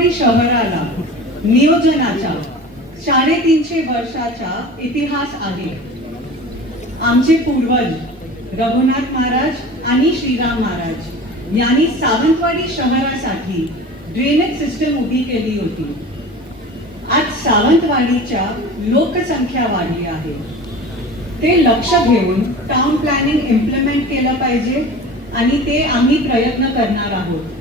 परभणी शहराला नियोजनाच्या साडेतीनशे वर्षाचा इतिहास आहे आमचे पूर्वज रघुनाथ महाराज आणि श्रीराम महाराज यांनी सावंतवाडी शहरासाठी ड्रेनेज सिस्टम उभी केली होती आज सावंतवाडीच्या लोकसंख्या वाढली आहे ते लक्ष घेऊन टाउन प्लॅनिंग इम्प्लिमेंट केलं पाहिजे आणि ते आम्ही प्रयत्न करणार आहोत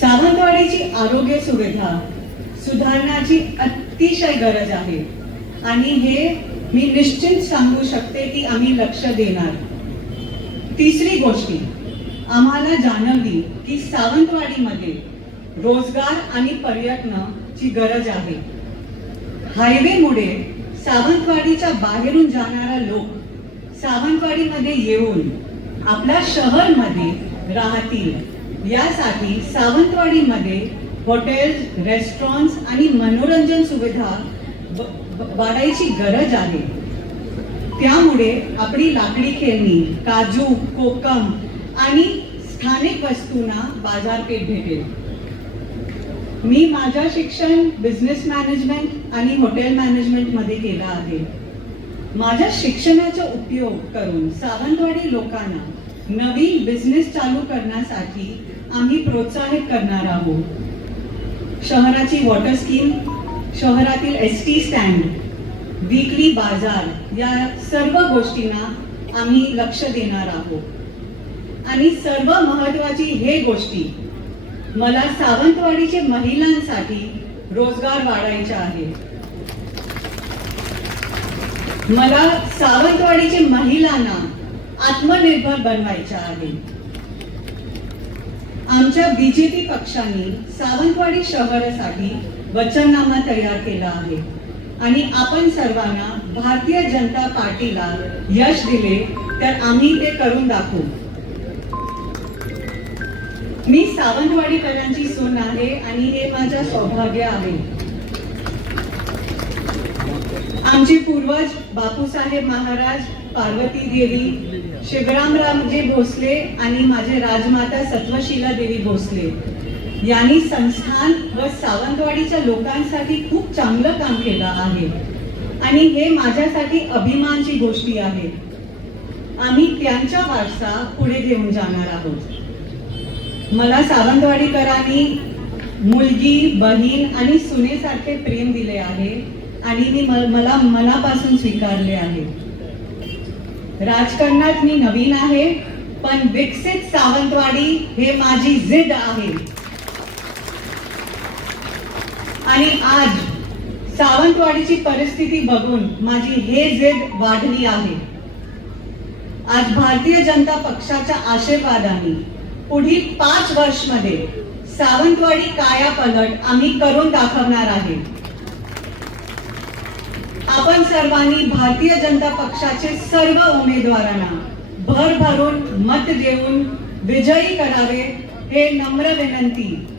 सावंतवाडीची आरोग्य सुविधा सुधारण्याची अतिशय गरज आहे आणि हे मी निश्चित सांगू शकते की आम्ही लक्ष देणार तिसरी गोष्टी आम्हाला जाणवली की सावंतवाडीमध्ये रोजगार आणि पर्यटनाची गरज आहे हायवेमुळे सावंतवाडीच्या बाहेरून जाणारा लोक सावंतवाडीमध्ये येऊन आपल्या शहरमध्ये राहतील यासाठी मध्ये हॉटेल्स रेस्टॉरंट्स आणि मनोरंजन सुविधा वाढायची गरज आहे त्यामुळे आपली लाकडी खेळणी काजू कोकम आणि स्थानिक वस्तूंना बाजारपेठ भेटेल मी माझ्या शिक्षण बिझनेस मॅनेजमेंट आणि हॉटेल मॅनेजमेंट मध्ये केलं आहे माझ्या शिक्षणाचा उपयोग करून सावंतवाडी लोकांना नवीन बिझनेस चालू करण्यासाठी आम्ही प्रोत्साहित करणार आहोत शहराची वॉटर स्कीम शहरातील एस टी स्टँड विकली बाजार या सर्व गोष्टींना आम्ही लक्ष देणार आहोत आणि सर्व महत्वाची हे गोष्टी मला सावंतवाडीचे महिलांसाठी रोजगार वाढायचे आहे मला सावंतवाडीचे महिलांना आत्मनिर्भर बनवायच्या आहेत आमच्या बीजेपी पक्षाने सावंतवाडी शहरासाठी वचननामा तयार केला आहे आणि आपण सर्वांना भारतीय जनता पार्टीला यश दिले तर आम्ही ते करून दाखवू मी सावंतवाडीकरांची सून आहे आणि हे माझ्या सौभाग्य आहे आमचे पूर्वज बापूसाहेब महाराज पार्वती देवी शिवरामरामजी भोसले आणि माझे राजमाता सत्वशिला देवी भोसले यांनी संस्थान व सावंतवाडीच्या लोकांसाठी खूप चांगलं काम केलं आहे आणि हे माझ्यासाठी अभिमानची गोष्टी आहे आम्ही त्यांचा वारसा पुढे घेऊन जाणार आहोत मला सावंतवाडीकरांनी मुलगी बहीण आणि सुनेसारखे प्रेम दिले आहे आणि मी मला मनापासून स्वीकारले आहे राजकारणात मी नवीन आहे पण विकसित सावंतवाडी हे माझी जिद आहे आणि आज सावंतवाडीची परिस्थिती बघून माझी हे जिद वाढली आहे आज भारतीय जनता पक्षाच्या आशीर्वादाने पुढील पाच वर्ष मध्ये सावंतवाडी काया पलट आम्ही करून दाखवणार आहे आपण सर्वांनी भारतीय जनता पक्षाचे सर्व उमेदवारांना भर भरून मत देऊन विजयी करावे हे नम्र विनंती